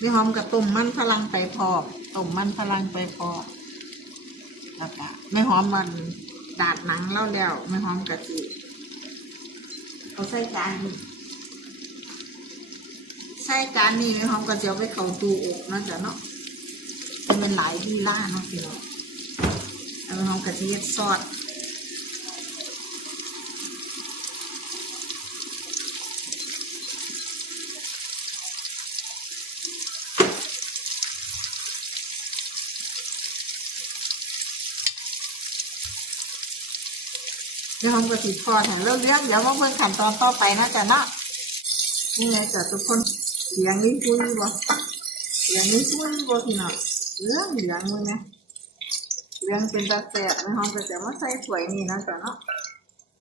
ไม่หอมกับต้มมันฝรั่งไปพอต้มมันฝรั่งไปพอแล้วก็ไม่หอมมันดาดหนังแล้วไม่หอมกะทิเอาใส่จานนี้ไม่หอมกะทิเอาไปเข้าตู้อบนะจ๊ะเนาะจะเป็นหลายที่ล่าเนาะพี่น้องเอาไม่หอมกะทิซอสเดี๋ยวหอมกะทิทอดให้เรื่องเดี๋ยวมาเบิ่งขั้นตอนต่อไปนะจ๊ะเนาะนี่ไงจ้ะทุกคนเหลืองลิ้นปุ้ยบ่เหลืองลิ้นปุ้ยบ่พี่น้องเหลืองมือนะเหลืองเป็นตาแสบไม่หอมกะทิมาใส่ถ้วยนี่นะจ๊ะเนาะ